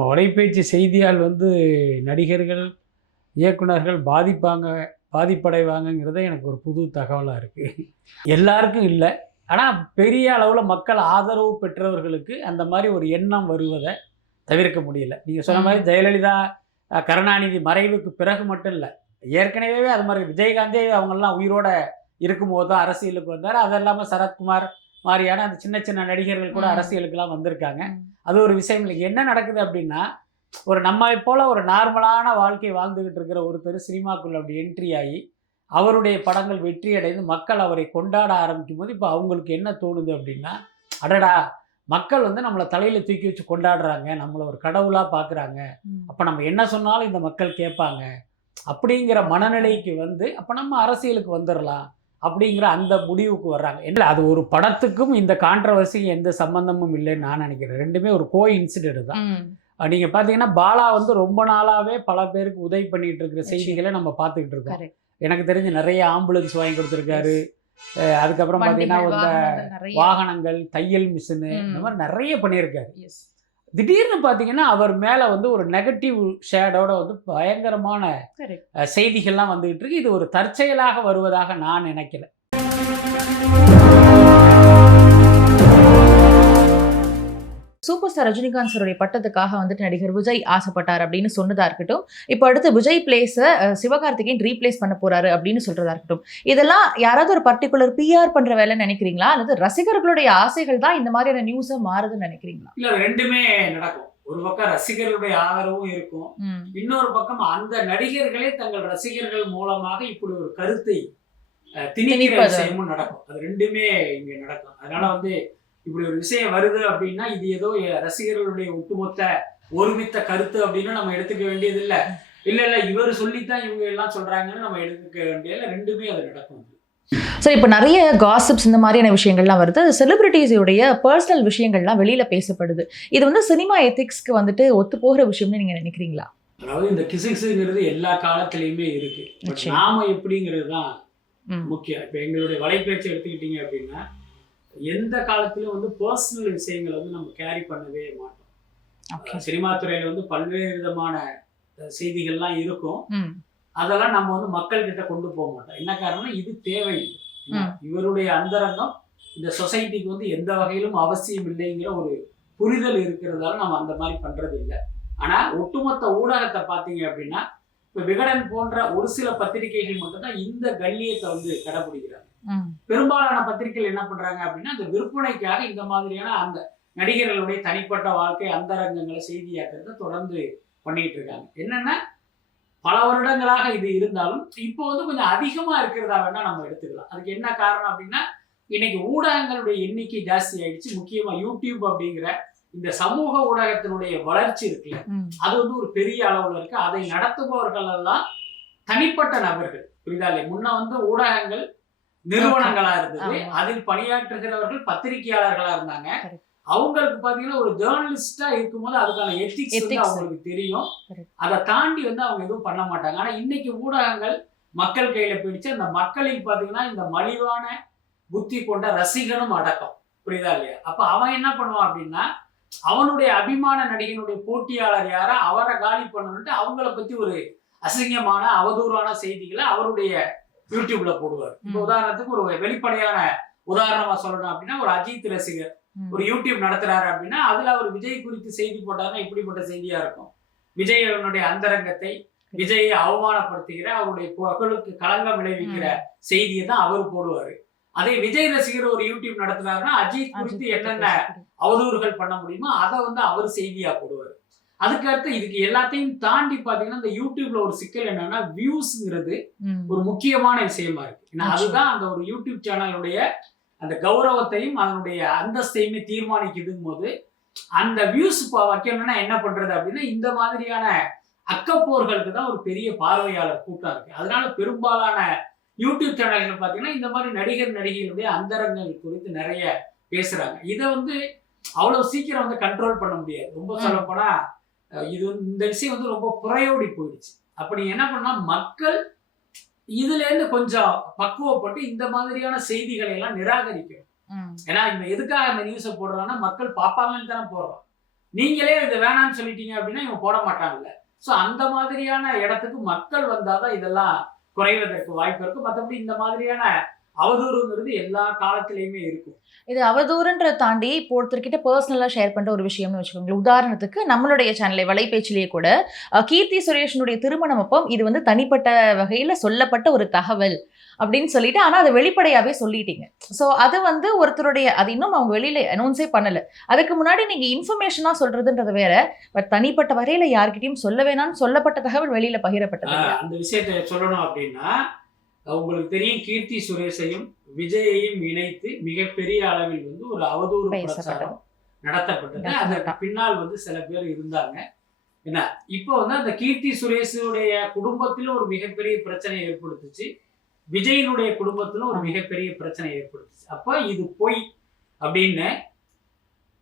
நம்ம வலைபேச்சு செய்தியால் நடிகர்கள், இயக்குனர்கள் பாதிப்படைவாங்கங்கிறதே எனக்கு ஒரு புது தகவலாக இருக்குது. எல்லாருக்கும் இல்லை, ஆனால் பெரிய அளவில் மக்கள் ஆதரவு பெற்றவர்களுக்கு அந்த மாதிரி ஒரு எண்ணம் வருவதை தவிர்க்க முடியல. நீங்கள் சொன்ன மாதிரி ஜெயலலிதா, கருணாநிதி மறைவுக்கு பிறகு மட்டும் இல்லை, ஏற்கனவே அது மாதிரி விஜயகாந்தே அவங்கெல்லாம் உயிரோட இருக்கும்போது தான் அரசியலுக்கு வந்தார். அது இல்லாமல் சரத்குமார் மாதிரியான அந்த சின்ன சின்ன நடிகர்கள் கூட அரசியலுக்கெல்லாம் வந்திருக்காங்க. அது ஒரு விஷயம் இல்லை. என்ன நடக்குது அப்படின்னா, ஒரு நம்மை போல ஒரு நார்மலான வாழ்க்கை வாழ்ந்துகிட்டு இருக்கிற ஒருத்தர் சினிமாக்குள்ள அப்படி என்ட்ரி ஆகி அவருடைய படங்கள் வெற்றி அடைந்து மக்கள் அவரை கொண்டாட ஆரம்பிக்கும் போது இப்போ அவங்களுக்கு என்ன தோணுது அப்படின்னா, அடடா மக்கள் நம்மளை தலையில் தூக்கி வச்சு கொண்டாடுறாங்க, நம்மளை ஒரு கடவுளாக பார்க்குறாங்க, அப்போ நம்ம என்ன சொன்னாலும் இந்த மக்கள் கேட்பாங்க அப்படிங்கிற மனநிலைக்கு அப்போ நம்ம அரசியலுக்கு வந்துடலாம் அப்படிங்கிற அந்த முடிவுக்கு வர்றாங்க. இல்லை, அது ஒரு படத்துக்கும் இந்த கான்ட்ரவர்சிக்கும் எந்த சம்பந்தமும் இல்லைன்னு நான் நினைக்கிறேன். ரெண்டுமே ஒரு கோ இன்சிடென்ட் தான். நீங்கள் பார்த்தீங்கன்னா பாலா ரொம்ப நாளாகவே பல பேருக்கு உதவி பண்ணிட்டு இருக்கிற செய்திகளை நம்ம பார்த்துக்கிட்டு இருக்கோம். எனக்கு தெரிஞ்சு நிறைய ஆம்புலன்ஸ் வாங்கி கொடுத்துருக்காரு. அதுக்கப்புறம் பார்த்தீங்கன்னா வாகனங்கள், தையல் மிஷினு, இந்த மாதிரி நிறைய பண்ணியிருக்காரு. திடீர்னு பார்த்தீங்கன்னா அவர் மேலே ஒரு நெகட்டிவ் ஷேடோட பயங்கரமான செய்திகள்லாம் வந்துகிட்டு இருக்கு. இது ஒரு தற்செயலாக வருவதாக நான் நினைக்கல. சூப்பர் ஸ்டார் ரஜினிகாந்த் சாருடைய பட்டத்துக்காக நடிகர் விஜய் ஆசைப்பட்டார் அப்படின்னு சொன்னதா இருக்கட்டும், இப்போ அடுத்து விஜய் பிளேஸை சிவகார்த்திகேயன் ரீப்ளேஸ் பண்ண போறாரு அப்படின்னு சொல்றதா இருக்கட்டும், இதெல்லாம் யாராவது ஒரு பர்டிகுலர் பிஆர் பண்ற வேலை நினைக்கிறீங்களா, அல்லது ரசிகர்களுடைய ஆசைகள் தான் இந்த மாதிரியான நியூஸை மாறுதுன்னு நினைக்கிறீங்களா? இல்ல, ரெண்டுமே நடக்கும். ஒரு பக்கம் ரசிகர்களுடைய ஆதரவும் இருக்கும், இன்னொரு பக்கம் அந்த நடிகர்களே தங்கள் ரசிகர்கள் மூலமாக இப்படி ஒரு கருத்தை திணிக்கிற விஷயமும் நடக்கும். அது ரெண்டுமே இங்க நடக்கும். அதனால இப்படி ஒரு விஷயம் வருது அப்படின்னா இது ஏதோ ரசிகர்களுடைய ஒட்டுமொத்த ஒருமித்த கருத்து அப்படின்னு நம்ம எடுத்துக்க வேண்டியது இல்லை. இல்லை இவர் சொல்லித்தான் இவங்க எல்லாம் சொல்றாங்கன்னு நம்ம எடுத்துக்க வேண்டியதில்லை. ரெண்டுமே அது நடக்கும். சார், இப்போ நிறைய காசிப்ஸ் இந்த மாதிரியான விஷயங்கள்லாம் வருது. செலிபிரிட்டிஸுடைய பர்சனல் விஷயங்கள்லாம் வெளியில பேசப்படுது. இது சினிமா எத்திக்ஸ்க்கு ஒத்து போகிற விஷயம்னு நீங்க நினைக்கிறீங்களா? அதாவது இந்த கிசிக்ஸுங்கிறது எல்லா காலத்திலையுமே இருக்கு. நாம எப்படிங்கிறது தான் முக்கியம். இப்போ எங்களுடைய வலைபேச்சு எடுத்துக்கிட்டீங்க அப்படின்னா எந்த காலத்திலும் பர்சனல் விஷயங்களை நம்ம கேரி பண்ணவே மாட்டோம். சினிமா துறையில பல்வேறு விதமான செய்திகள்லாம் இருக்கும். அதெல்லாம் நம்ம மக்கள் கிட்ட கொண்டு போக மாட்டோம். என்ன காரணம்னா இது தேவையில்லை. இவருடைய அந்தரங்கம் இந்த சொசைட்டிக்கு எந்த வகையிலும் அவசியம் இல்லைங்கிற ஒரு புரிதல் இருக்கிறதால நம்ம அந்த மாதிரி பண்றது இல்லை. ஆனா ஒட்டுமொத்த ஊடகத்தை பார்த்தீங்க அப்படின்னா இப்ப விகடன் போன்ற ஒரு சில பத்திரிகைகள் மட்டும்தான் இந்த கண்ணியத்தை கடைபிடிக்கிறாங்க. பெரும்பாலான பத்திரிகைகள் என்ன பண்றாங்க அப்படின்னா அந்த விற்பனைக்காக இந்த மாதிரியான அந்த நடிகர்களுடைய தனிப்பட்ட வாழ்க்கை அந்தரங்கங்களை செய்தியாக்குறத தொடர்ந்து பண்ணிட்டு இருக்காங்க. என்னன்னா பல வருடங்களாக இது இருந்தாலும் இப்போ கொஞ்சம் அதிகமா இருக்கிறதா வேணா நம்ம எடுத்துக்கலாம். அதுக்கு என்ன காரணம் அப்படின்னா இன்னைக்கு ஊடகங்களுடைய எண்ணிக்கை ஜாஸ்தி ஆயிடுச்சு. முக்கியமா யூடியூப் அப்படிங்கிற இந்த சமூக ஊடகத்தினுடைய வளர்ச்சி இருக்குல்ல, அது ஒரு பெரிய அளவுல இருக்கு. அதை நடத்துபவர்கள் எல்லாம் தனிப்பட்ட நபர்கள், புரியுதா இல்லையா? முன்ன ஊடகங்கள் நிறுவனங்களா இருந்தது, அதில் பணியாற்றுகிறவர்கள் பத்திரிகையாளர்களா இருந்தாங்க. அவங்களுக்கு பாத்தீங்கன்னா ஒரு ஜேர்னலிஸ்டா இருக்கும்போது அதுக்கான எத்திக்ஸ் அவங்களுக்கு தெரியும். அதை தாண்டி அவங்க எதுவும் பண்ண மாட்டாங்க. ஆனா இன்னைக்கு ஊடகங்கள் மக்கள் கையில போயிடுச்சு. அந்த மக்களில் பாத்தீங்கன்னா இந்த மலிவான புத்தி கொண்ட ரசிகனும் அடக்கம், புரியுதா இல்லையா? அப்ப அவன் என்ன பண்ணுவான் அப்படின்னா அவனுடைய அபிமான நடிகனுடைய போட்டியாளர் யாரா அவரை காலி பண்ணணும்ட்டு அவங்கள பத்தி ஒரு அசிங்கமான அவதூறான செய்திகளை அவருடைய யூடியூப்ல போடுவார். இப்போ உதாரணத்துக்கு ஒரு வெளிப்படையான உதாரணமா சொல்லணும் அப்படின்னா ஒரு அஜித் ரசிகர் ஒரு யூடியூப் நடத்துறாரு அப்படின்னா அதுல அவர் விஜய் குறித்து செய்தி போட்டாருன்னா இப்படிப்பட்ட செய்தியா இருக்கும். விஜயனுடைய அந்தரங்கத்தை, விஜயை அவமானப்படுத்துகிற அவருடைய புகழுக்கு களங்கம் விளைவிக்கிற செய்தியை தான் அவர் போடுவாரு. அதே விஜய் ரசிகர் ஒரு யூடியூப் நடத்துறாருன்னா அஜித் குறித்து என்னென்ன அவதூறுகள் பண்ண முடியுமோ அதை அவர் செய்தியா போடுவார். அதுக்கு அடுத்து இதுக்கு எல்லாத்தையும் தாண்டி பாத்தீங்கன்னா இந்த யூடியூப்ல ஒரு சிக்கல் என்னன்னா வியூஸ்ங்கிறது ஒரு முக்கியமான விஷயமா இருக்கு. ஏன்னா அதுதான் அந்த ஒரு யூடியூப் சேனலுடைய அந்த கௌரவத்தையும் அதனுடைய அந்தஸ்தையுமே தீர்மானிக்குதும் போது அந்த வியூஸ் வைக்கணும்னா என்ன பண்றது அப்படின்னா இந்த மாதிரியான அக்கப்போர்களுக்கு தான் ஒரு பெரிய பார்வையாளர் கூட்டம் இருக்கு. அதனால பெரும்பாலான யூடியூப் சேனல்கள் பார்த்தீங்கன்னா இந்த மாதிரி நடிகர் நடிகைகளுடைய அந்தரங்கள் குறித்து நிறைய பேசுறாங்க. இதை அவ்வளவு சீக்கிரம் கண்ட்ரோல் பண்ண முடியாது. ரொம்ப சொல்லப்போனா இது இந்த விஷயம் ரொம்ப குறையோடி போயிடுச்சு. அப்படி என்ன பண்ணா மக்கள் இதுல இருந்து கொஞ்சம் பக்குவப்பட்டு இந்த மாதிரியான செய்திகளை எல்லாம் நிராகரிக்கணும். ஏன்னா எதுக்காக இந்த நியூஸை போடுறாங்கன்னா மக்கள் பார்ப்பாங்கன்னு தானே போடுறோம். நீங்களே இதை வேணாம்னு சொல்லிட்டீங்க அப்படின்னா இவங்க போட மாட்டாங்கல்ல. ஸோ அந்த மாதிரியான இடத்துக்கு மக்கள் வந்தாதான் இதெல்லாம் குறைவதற்கு வாய்ப்பு இருக்கு. மற்றபடி இந்த மாதிரியான அவதூறுங்கிறது எல்லா காலத்திலயுமே இருக்கும். இது அவதூறுன்றத தாண்டி இப்போ ஒருத்தர்கிட்ட பர்சனலா ஷேர் பண்ற ஒரு விஷயம்னு வச்சுக்கோங்களேன். உதாரணத்துக்கு நம்மளுடைய சேனலை வலைபேச்சிலேயே கூட கீர்த்தி சுரேஷனுடைய திருமணம் அப்போ இது வந்து தனிப்பட்ட வகையில சொல்லப்பட்ட ஒரு தகவல் அப்படின்னு சொல்லிட்டு, ஆனா அதை வெளிப்படையாவே சொல்லிட்டீங்க. ஸோ அது வந்து ஒருத்தருடைய, அது இன்னும் அவங்க வெளியில அனௌன்ஸே பண்ணல. அதுக்கு முன்னாடி நீங்க இன்ஃபர்மேஷனா சொல்றதுன்றது வேற, பட் தனிப்பட்ட வரையில யார்கிட்டயும் சொல்ல வேணாம்னு சொல்லப்பட்ட தகவல் வெளியில பகிரப்பட்டது. அந்த விஷயத்தை சொல்லணும் அப்படின்னா, உங்களுக்கு தெரியும் கீர்த்தி சுரேஷையும் விஜயையும் இணைத்து மிகப்பெரிய அளவில் வந்து ஒரு அவதூறு பிரச்சாரம் நடத்தப்பட்டது. அதற்கு பின்னால் வந்து சில பேர் இருந்தாங்க. என்ன இப்போ வந்து அந்த கீர்த்தி சுரேஷுடைய குடும்பத்திலும் ஒரு மிகப்பெரிய பிரச்சனை ஏற்படுத்துச்சு, விஜயினுடைய குடும்பத்திலும் ஒரு மிகப்பெரிய பிரச்சனை ஏற்படுத்துச்சு. அப்ப இது பொய் அப்படின்னு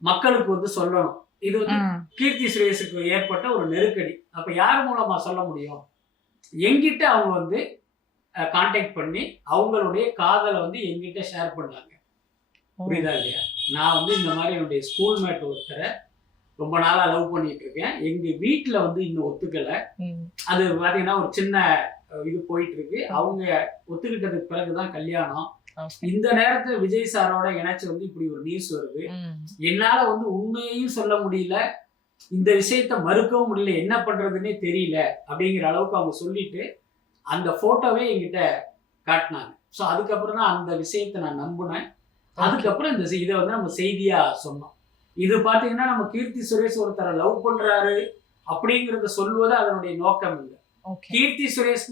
மக்களுக்கு வந்து சொல்லணும். இது வந்து கீர்த்தி சுரேஷுக்கு ஏற்பட்ட ஒரு நெருக்கடி. அப்ப யார் மூலமா சொல்ல முடியும்? எங்கிட்ட அவங்க வந்து கான்டாக்ட் பண்ணி அவங்களுடைய காதலை வந்து எங்கிட்ட ஷேர் பண்ணாங்க. புரியுதா இல்லையா? நான் வந்து இந்த மாதிரி என்னுடைய ஸ்கூல் மேட் ஒருத்தரை ரொம்ப நாளா லவ் பண்ணிட்டு இருக்கேன், எங்க வீட்டுல வந்து இன்னும் ஒத்துக்கல. அது பாத்தீங்கன்னா ஒரு சின்ன இது போயிட்டு இருக்கு. அவங்க ஒத்துக்கிட்டதுக்கு பிறகுதான் கல்யாணம். இந்த நேரத்துல விஜய் சாரோட இணைச்சு வந்து இப்படி ஒரு நியூஸ் வருது. என்னால வந்து உண்மையையும் சொல்ல முடியல, இந்த விஷயத்த மறுக்கவும் முடியல, என்ன பண்றதுன்னே தெரியல அப்படிங்கிற அளவுக்கு அவங்க சொல்லிட்டு அந்த போட்டோவே என்கிட்ட காட்டினாங்க. ஸோ அதுக்கப்புறம் தான் அந்த விஷயத்தை நான் நம்பினேன். அதுக்கப்புறம் இந்த இதை வந்து நம்ம செய்தியா சொன்னோம். இது பார்த்தீங்கன்னா நம்ம கீர்த்தி சுரேஷ் ஒருத்தரை லவ் பண்றாரு அப்படிங்கிறத சொல்வது அதனுடைய நோக்கம் இல்லை. கீர்த்தி சுரேஷ்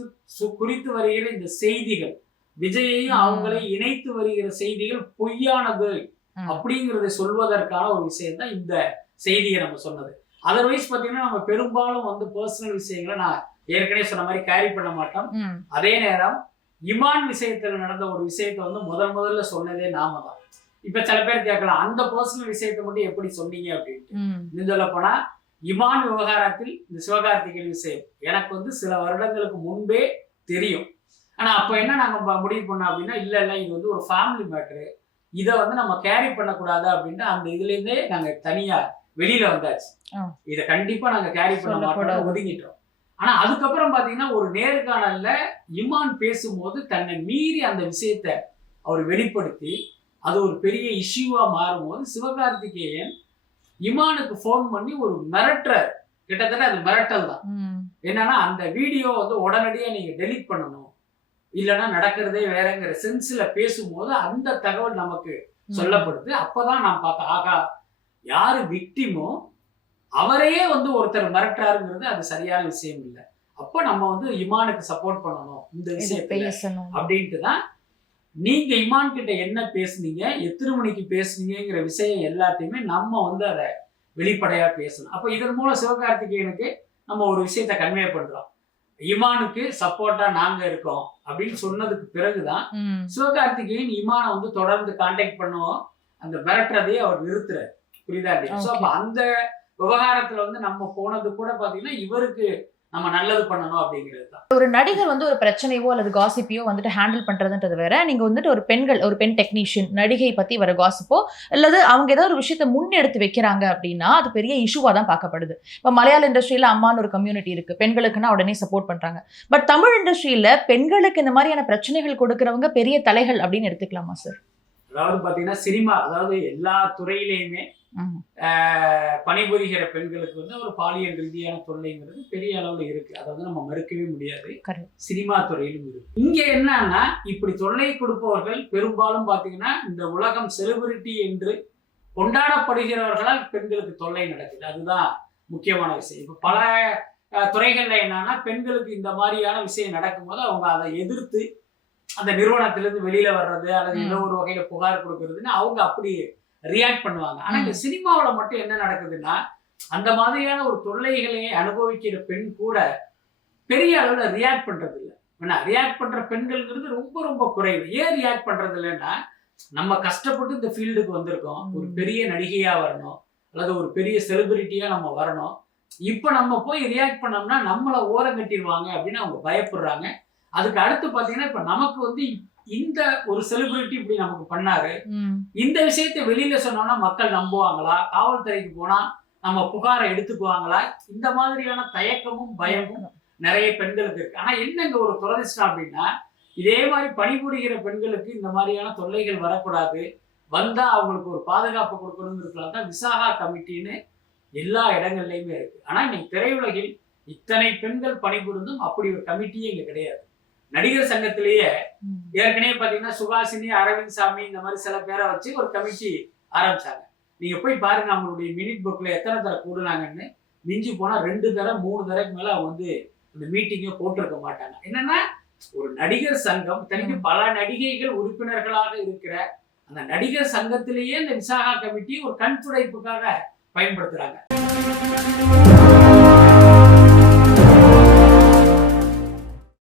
குறித்து வருகிற இந்த செய்திகள், விஜயையும் அவங்களை இணைத்து வருகிற செய்திகள் பொய்யானது அப்படிங்கிறத சொல்வதற்கான ஒரு விஷயம் தான் இந்த செய்தியை நம்ம சொன்னது. அதர்வைஸ் பார்த்தீங்கன்னா நம்ம பெரும்பாலும் வந்து பர்சனல் விஷயங்களை நான் ஏற்கனவே சொன்ன மாதிரி கேரி பண்ண மாட்டோம். அதே நேரம் இமான் விஷயத்துல நடந்த ஒரு விஷயத்த வந்து முதல்ல சொன்னதே நாம தான். இப்ப சில பேர் கேட்கலாம், அந்த பர்சனல் விஷயத்தை மட்டும் எப்படி சொன்னீங்க அப்படின்ட்டு. சொல்ல போனா இமான் விவகாரத்தில் இந்த சிவகார்த்திகேயன் விஷயம் எனக்கு வந்து சில வருடங்களுக்கு முன்பே தெரியும். ஆனா அப்ப என்ன நாங்க முடிவு பண்ணோம் அப்படின்னா, இல்ல இது வந்து ஒரு ஃபேமிலி மேட்டரு, இதை வந்து நம்ம கேரி பண்ணக்கூடாது அப்படின்ட்டு அந்த இதுல இருந்தே நாங்க தனியா வெளியில வந்தாச்சு. இதை கண்டிப்பா நாங்க கேரி பண்ண மாட்டோம், ஒதுங்கிட்டோம். ஆனா அதுக்கப்புறம் பாத்தீங்கன்னா ஒரு நேர்காணல்ல இமான் பேசும்போது தன்னை மீறி அந்த விஷயத்த அவர் வெளிப்படுத்தி அது ஒரு பெரிய இஷ்யூவா மாறும்போது சிவகார்த்திகேயன் இமானுக்கு போன் பண்ணி ஒரு மிரட்டல், கிட்டத்தட்ட அது மிரட்டல் தான். என்னன்னா அந்த வீடியோ வந்து உடனடியா நீங்க டெலீட் பண்ணணும், இல்லைன்னா நடக்கிறதே வேறங்கிற சென்ஸ்ல பேசும்போது அந்த தகவல் நமக்கு சொல்லப்படுது. அப்பதான் நான் பார்த்தேன், ஆகா யாரு விக்டிமோ அவரையே வந்து ஒருத்தர் மிரட்டுறாருங்கிறது அது சரியான விஷயம் இல்லை. அப்போ நம்ம வந்து இமானுக்கு சப்போர்ட் பண்ணணும் இந்த விஷயத்துல அப்படின்ட்டு தான். நீங்க இமான் கிட்ட என்ன பேசுனீங்க, எத்தனை மணிக்கு பேசுனீங்கிற விஷயம் எல்லாத்தையுமே நம்ம வந்து அதை வெளிப்படையா பேசணும். அப்போ இதன் மூலம் சிவகார்த்திகேயனுக்கு நம்ம ஒரு விஷயத்த கன்வே பண்றோம், இமானுக்கு சப்போர்ட்டா நாங்க இருக்கோம் அப்படின்னு சொன்னதுக்கு பிறகுதான் சிவகார்த்திகேயன் இமானை வந்து தொடர்ந்து கான்டாக்ட் பண்ணுவோம், அந்த மிரட்டுறதையே அவர் நிறுத்துறாரு. புரியுதா இல்லையா? ஸோ அப்போ அந்த விவகாரத்துல வந்து நம்ம போனது கூட பாத்தீங்கன்னா இவருக்கு நம்ம நல்லது பண்ணணும் அப்படிங்கிறது தான். ஒரு நடிகர் வந்து ஒரு பிரச்சனையோ அல்லது காசிப்பையோ வந்துட்டு ஹேண்டில் பண்றதுன்றது வேற. நீங்க வந்துட்டு ஒரு பெண் டெக்னீஷியன் நடிகை பத்தி வர காசிப்போ அல்லது அவங்க ஏதாவது ஒரு விஷயத்த முன்னெடுத்து வைக்கிறாங்க அப்படின்னா அது பெரிய இஷ்யூவா தான் பார்க்கப்படுது. இப்போ மலையாள இண்டஸ்ட்ரியில அம்மான்னு ஒரு கம்யூனிட்டி இருக்கு, பெண்களுக்குன்னா உடனே சப்போர்ட் பண்றாங்க. பட் தமிழ் இண்டஸ்ட்ரியில பெண்களுக்கு இந்த மாதிரியான பிரச்சனைகள் கொடுக்கறவங்க பெரிய தலைகள் அப்படின்னு எடுத்துக்கலாமா சார்? அதாவது பாத்தீங்கன்னா சினிமா, அதாவது எல்லா துறையிலையுமே பணிபுரிகிற பெண்களுக்கு வந்து ஒரு பாலியல் ரீதியான தொல்லைங்கிறது பெரிய அளவுல இருக்கு. அதை வந்து நம்ம மறுக்கவே முடியாது. சினிமா துறையிலும் இருக்கு. இங்க என்னன்னா இப்படி தொல்லை கொடுப்பவர்கள் பெரும்பாலும் பாத்தீங்கன்னா இந்த உலகம் செலிபிரிட்டி என்று கொண்டாடப்படுகிறவர்களால் பெண்களுக்கு தொல்லை நடக்குது. அதுதான் முக்கியமான விஷயம். இப்ப பல துறைகள்ல என்னன்னா பெண்களுக்கு இந்த மாதிரியான விஷயம் நடக்கும்போது அவங்க அதை எதிர்த்து அந்த நிறுவனத்திலிருந்து வெளியில வர்றது அல்லது ஏதோ ஒரு வகையில புகார் கொடுக்கறதுன்னு அவங்க அப்படி ரியாக்ட் பண்ணுவாங்க. ஆனா இந்த சினிமாவில மட்டும் என்ன நடக்குதுன்னா அந்த மாதிரியான ஒரு தொல்லைகளை அனுபவிக்கிற பெண் கூட பெரிய அளவுல ரியாக்ட் பண்றது இல்லை. ஏன்னா ரியாக்ட் பண்ற பெண்கள்ங்கிறது ரொம்ப ரொம்ப குறைவு. ஏன் ரியாக்ட் பண்றது இல்லைன்னா நம்ம கஷ்டப்பட்டு இந்த ஃபீல்டுக்கு வந்திருக்கோம், ஒரு பெரிய நடிகையா வரணும் அல்லது ஒரு பெரிய செலிபிரிட்டியா நம்ம வரணும், இப்ப நம்ம போய் ரியாக்ட் பண்ணோம்னா நம்மளை ஓரம் கட்டிடுவாங்க அப்படின்னு அவங்க பயப்படுறாங்க. அதுக்கு அடுத்து பாத்தீங்கன்னா இப்ப நமக்கு வந்து இந்த ஒரு செலிபிரிட்டி இப்படி நமக்கு பண்ணாரு, இந்த விஷயத்தை வெளியில சொன்னோம்னா மக்கள் நம்புவாங்களா, காவல்துறைக்கு போனா நம்ம புகாரை எடுத்துக்குவாங்களா, இந்த மாதிரியான தயக்கமும் பயமும் நிறைய பெண்களுக்கு இருக்கு. ஆனா என்னங்க ஒரு துரதிஷ்டம் அப்படின்னா, இதே மாதிரி பணிபுரிகிற பெண்களுக்கு இந்த மாதிரியான தொல்லைகள் வரக்கூடாது, வந்தா அவங்களுக்கு ஒரு பாதுகாப்பு கொடுக்கணுங்கிறதுல தான் விசாகா கமிட்டின்னு எல்லா இடங்கள்லயுமே இருக்கு. ஆனா இன்னைக்கு திரையுலகில் இத்தனை பெண்கள் பணிபுரிந்தும் அப்படி ஒரு கமிட்டியே இங்க கிடையாது. நடிகர் சங்கத்திலேயே ஏற்கனவே பாத்தீங்கன்னா சுகாசினி, அரவிந்த் சாமி இந்த மாதிரி சில பேரை வச்சு ஒரு கமிட்டி ஆரம்பிச்சாங்க. நீங்க போய் பாருங்க அவங்களுடைய மினிட் புக்ல எத்தனை தடவை கூடுனாங்கன்னு. மிஞ்சி போனா 2 தடவை 3 தடவைக்கு மேல அவங்க வந்து அந்த மீட்டிங்கே போட்டிருக்க மாட்டாங்க. என்னன்னா ஒரு நடிகர் சங்கம், தனிக்கு பல நடிகைகள் உறுப்பினர்களாக இருக்கிற அந்த நடிகர் சங்கத்திலேயே இந்த விசாகா கமிட்டி ஒரு கண் துடைப்புக்காக பயன்படுத்துறாங்க.